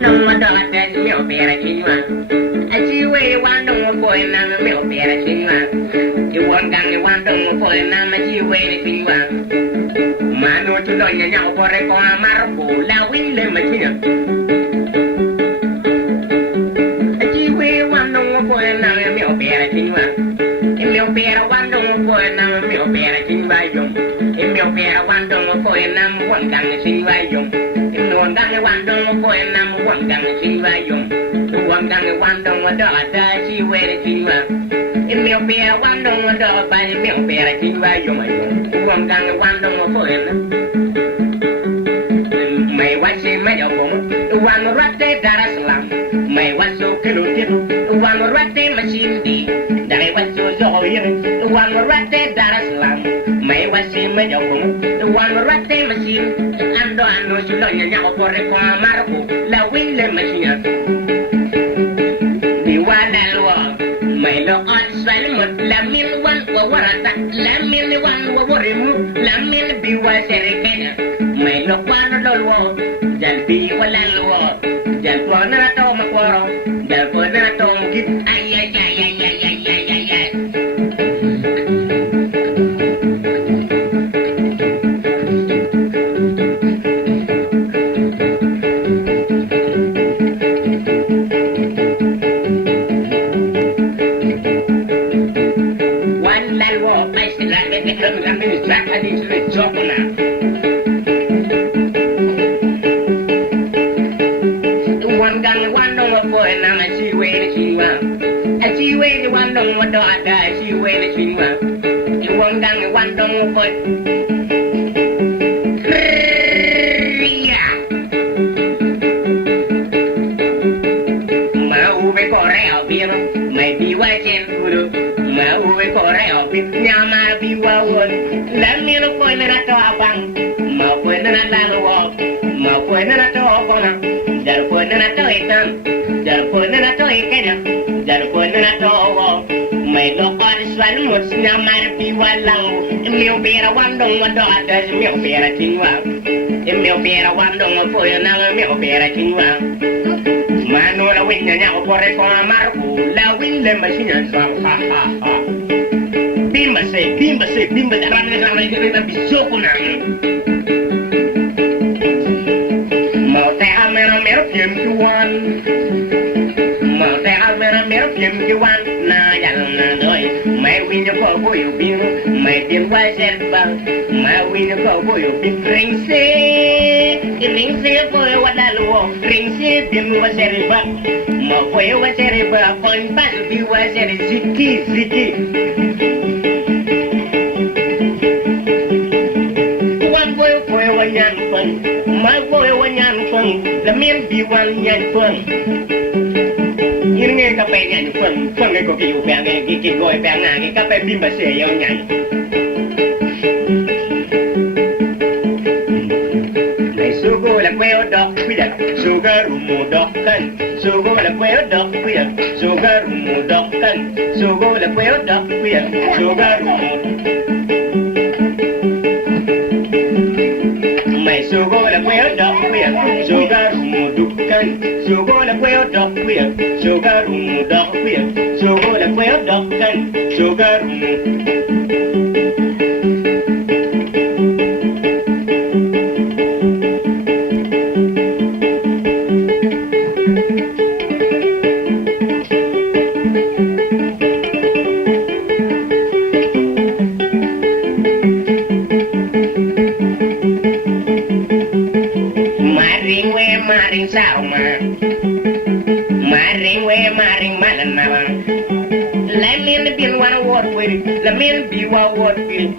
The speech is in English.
no one does that milk bear a king one. I see where you want no boy and I'm a milk bear a king one. You want down the one don't boy and I'm a tea way a king one. Man, no to learn your now for a corner marble, la wing the machine. I see where you want no boy and I'm a milk bear a king one. In your bear one don't boy and I'm a milk bear a king by you. In your bear one don't boy and I'm one down the sing by you. One gang one don't boy and I'm one gang sing by you. One gang one don't dog die she wear it in you. In your bear one don't dog by the milk bear a king by you. One gang one don't boy and may watch him my own. One ratte Daraslam. May watch so kill. One ratte machine D. That I was so joy. One ratte Daraslam. May watch him my own. One ratte machine. And I know you learn your now for a farmer. La wing the machine. The one that love. My lord on Salmon. La mil one for what la mil one for remove. La mil be was a my lord one lord. Just be well and lord. Just for another Tom quarrel. Just for another Tom kid. Ay, ay, ay, ay, ay, ay, ay, ay, ay. I need to job now. One gun, one don't boy, and I'm a she way she want. A she way the one don't daughter, she way she want. You one gun, one don't boy. Ma uve correo vino, may be watching good. Ma uve correo vino, nyama be well. Let me look for another abang. Ma put another walk. Ma put another corner. There put another item. There put another item. There put another walk. My look on this one was now might be well long. It may be a one don't want daughters, it may be a king one. It may be a one don't for you now, it may be a king one. Man, no, I win now for a farmer. La win the machine and some ha ha ha. Bimba, the run be so good. Mote Amera Merpium to one. Mote Amera Merpium to one. Now, Yan, my window go you been, my dear was at bank. My window go you been. Ring say for what I love. Ring say, Bim was at a bank. My boy was at a bank. On Basu was at a city. My boy one young fun, the men be one young fun. You need a pay and fun go to you, bang, and go bang, and a pay bimba say young young. So go like well dog with a sugar room dog can. So go like well dog with a sugar room dog can. So go like well dog with a sugar room. So go la well dog with sugar dukan. So go la well dog with sugar dog with. So go la well dog can sugar. Sao mà ring way malan ma let me be one word with let me be one word with